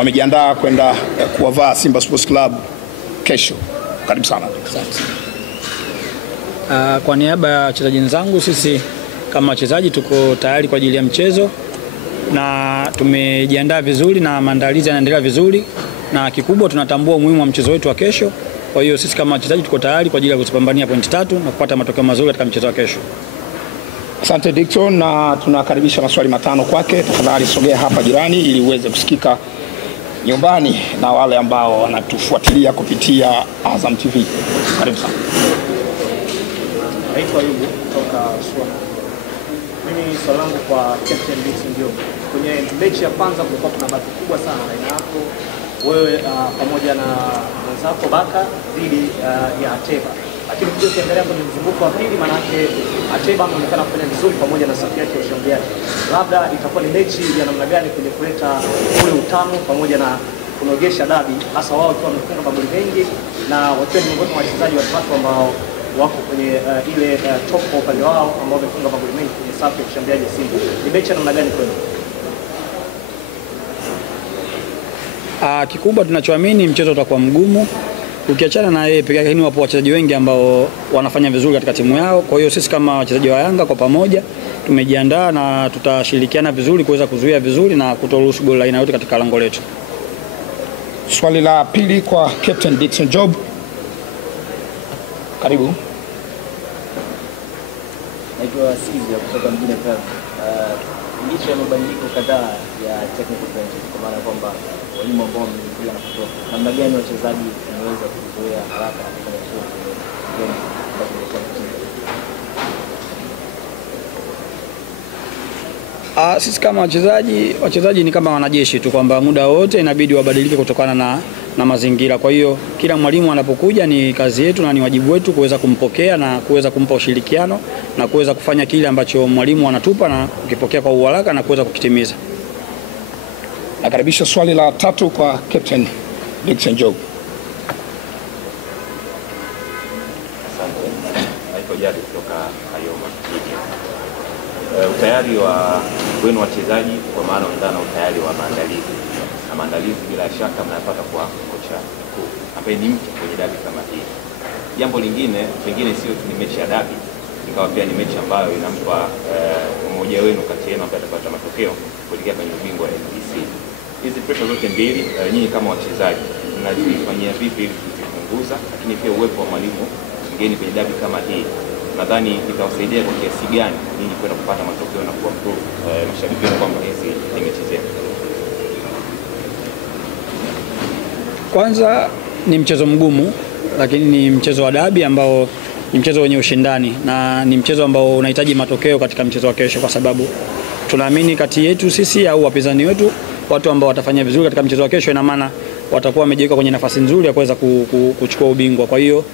wamejiandaa kwenda kuwavaa Simba Sports Club kesho. Karibu sana. Asante. Kwa niaba ya wachezaji wenzangu, sisi kama wachezaji tuko tayari kwa ajili ya mchezo na tumejiandaa vizuri na maandalizi yanaendelea vizuri, na kikubwa tunatambua umuhimu wa mchezo wetu wa kesho. Kwa hiyo sisi kama wachezaji tuko tayari kwa ajili ya kupambania pointi 3 na kupata matokeo mazuri katika mchezo wa kesho. Asante Dickson, na tunakaribisha maswali 5 kwake. Tafadhali sogea hapa jirani ili uweze kusikika nyumbani na wale ambao wanatufuatilia kupitia Azam TV. Karibu sana. Naitwa Yubu kutoka Suwana. Mimi swali langu kwa Captain Dickson Job. Kwenye mechi ya kwanza kulikuwa kuna bahati kubwa sana baina yako wewe pamoja na mwenzako Baka dhidi ya Ateba. Lakini pia ukiangalia kwenye mzunguko wa pili, maana yake Ateba anaonekana kufanya vizuri pamoja na safu yake ya ushambuliaji. Labda itakuwa ni mechi ya namna gani kwenye kuleta ule utamu pamoja na kunogesha dabi, hasa wao wakiwa wamefunga magoli mengi na wakiwa ni miongoni mwa wachezaji watatu ambao wako kwenye ile top kwa upande wao ambao wamefunga magoli mengi kwenye safu ya ushambuliaji ya Simba. Ni mechi ya namna gani kwenu? Kikubwa tunachoamini mchezo utakuwa mgumu. Ukiachana na yeye pekee yake, ni wapo wachezaji wengi ambao wanafanya vizuri katika timu yao. Kwa hiyo sisi kama wachezaji wa Yanga kwa pamoja tumejiandaa na tutashirikiana vizuri kuweza kuzuia vizuri na kutoruhusu goli aina yote katika lango letu. Swali la pili kwa Captain Dickson Job. Karibu. Naitwa Sizia kutoka mjini Perth. Licha ya mabadiliko kadhaa ya technical benches, kwa maana kwamba walimu ambao wameingia na kutoka, namna gani wachezaji wameweza kuzoea haraka na kufanya vizuri kwenye sisi kama wachezaji ni kama wanajeshi tu, kwamba muda wote inabidi wabadilike kutokana na mazingira. Kwa hiyo kila mwalimu anapokuja ni kazi yetu na ni wajibu wetu kuweza kumpokea na kuweza kumpa ushirikiano na kuweza kufanya kile ambacho mwalimu anatupa na kukipokea kwa uharaka na kuweza kukitimiza. Nakaribisha swali la 3 kwa Captain Dickson Job. Asante. Naitwa Jadi kutoka Ayoma. Utayari wa wenu wachezaji, kwa maana undana utayari wa maandalizi. Na maandalizi bila shaka mnapata kwa kocha mkuu ambaye ni mtu kwenye dabi kama hii. Jambo lingine pengine sio tu ni mechi ya dabi, ingawa pia ni mechi ambayo inampa mmoja wenu kati yenu ambaye atapata matokeo kuelekea kwenye ubingwa wa NBC. Hizi pressure zote mbili nyinyi kama wachezaji mnazifanyia vipi ili kuzipunguza, lakini pia uwepo wa mwalimu mgeni kwenye dabi kama hii nadhani itawasaidia kwa kiasi gani ninyi kwenda kupata matokeo na kuwaprove mashabiki kwamba hizi ni mechi zenu? Kwanza ni mchezo mgumu, lakini ni mchezo wa dabi ambao ni mchezo wenye ushindani na ni mchezo ambao unahitaji matokeo katika mchezo wa kesho, kwa sababu tunaamini kati yetu sisi au wapinzani wetu, watu ambao watafanya vizuri katika mchezo wa kesho, ina maana watakuwa wamejiweka kwenye nafasi nzuri ya kuweza kuchukua ubingwa. Kwa hiyo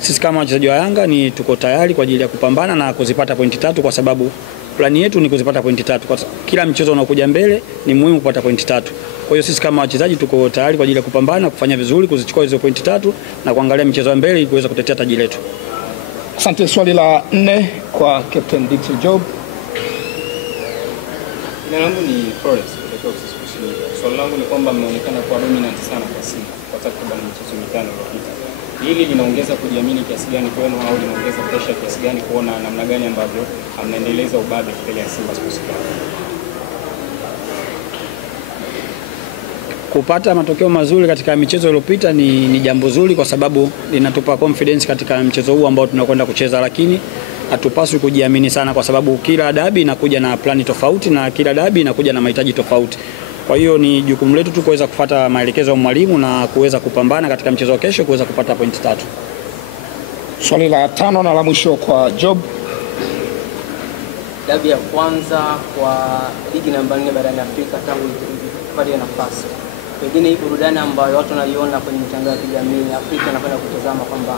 sisi kama wachezaji wa Yanga ni tuko tayari kwa ajili ya kupambana na kuzipata pointi 3, kwa sababu plani yetu ni kuzipata pointi 3. Kwa kila mchezo unaokuja mbele ni muhimu kupata pointi 3. Kwa hiyo sisi kama wachezaji tuko tayari kwa ajili ya kupambana, kufanya vizuri, kuzichukua hizo pointi 3 na kuangalia mchezo wa mbele ili kuweza kutetea taji letu. Asante. Swali la 4 kwa Captain Dickson Job. Jina langu ni Florence kutoka Usisikushini. Swali langu ni kwamba mnaonekana kwa dominant sana kwa Simba kwa takriban michezo 5 iliyopita. Hili linaongeza kujiamini kiasi gani kwenu au linaongeza pressure kiasi gani kuona namna gani ambavyo mnaendeleza ubabe mbele ya Simba Sports Club? Kupata matokeo mazuri katika michezo iliyopita ni jambo zuri, kwa sababu linatupa confidence katika mchezo huu ambao tunakwenda kucheza, lakini hatupaswi kujiamini sana, kwa sababu kila dabi inakuja na plani tofauti na kila dabi inakuja na mahitaji tofauti. Kwa hiyo ni jukumu letu tu kuweza kufuata maelekezo ya mwalimu na kuweza kupambana katika mchezo wa kesho kuweza kupata pointi 3. Swali la 5 na la mwisho kwa Job. Dabi ya kwanza kwa ligi namba 4 barani Afrika tangu ipate nafasi. Pengine hii burudani ambayo watu wanaiona kwenye mitandao ya kijamii Afrika na kwenda kutazama kwamba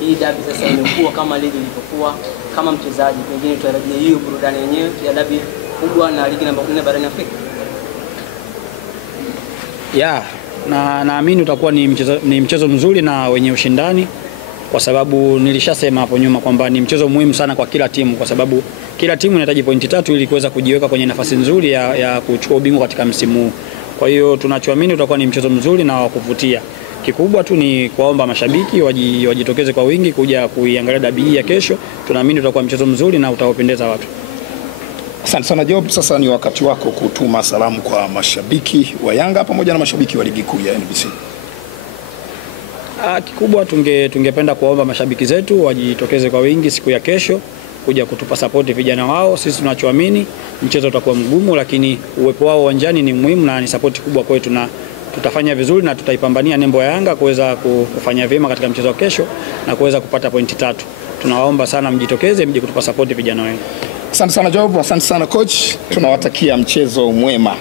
hii dabi sasa imekuwa kama ligi ilivyokuwa, kama mchezaji pengine tutarajia hiyo burudani yenyewe ya dabi kubwa na ligi namba 4 barani Afrika. Naamini utakuwa ni mchezo mzuri na wenye ushindani, kwa sababu nilishasema hapo nyuma kwamba ni mchezo muhimu sana kwa kila timu, kwa sababu kila timu inahitaji pointi 3 ili kuweza kujiweka kwenye nafasi nzuri ya kuchukua ubingwa katika msimu huu. Kwa hiyo tunachoamini utakuwa ni mchezo mzuri na wa kuvutia. Kikubwa tu ni kuomba mashabiki wajitokeze kwa wingi kuja kuiangalia dabi hii ya kesho. Tunaamini utakuwa mchezo mzuri na utawapendeza watu. Asante sana Job, sasa ni wakati wako kutuma salamu kwa mashabiki wa Yanga pamoja na mashabiki wa ligi kuu ya NBC. Kikubwa tungependa kuomba mashabiki zetu wajitokeze kwa wingi siku ya kesho kuja kutupa support vijana wao. Sisi tunachoamini mchezo utakuwa mgumu, lakini uwepo wao uwanjani ni muhimu na ni support kubwa kwetu, na tutafanya vizuri na tutaipambania nembo ya Yanga kuweza kufanya vyema katika mchezo wa kesho na kuweza kupata pointi 3. Tunawaomba sana mjitokeze, mje kutupa support vijana wenu. Asante sana Job, asante sana coach. Tunawatakia mchezo mwema.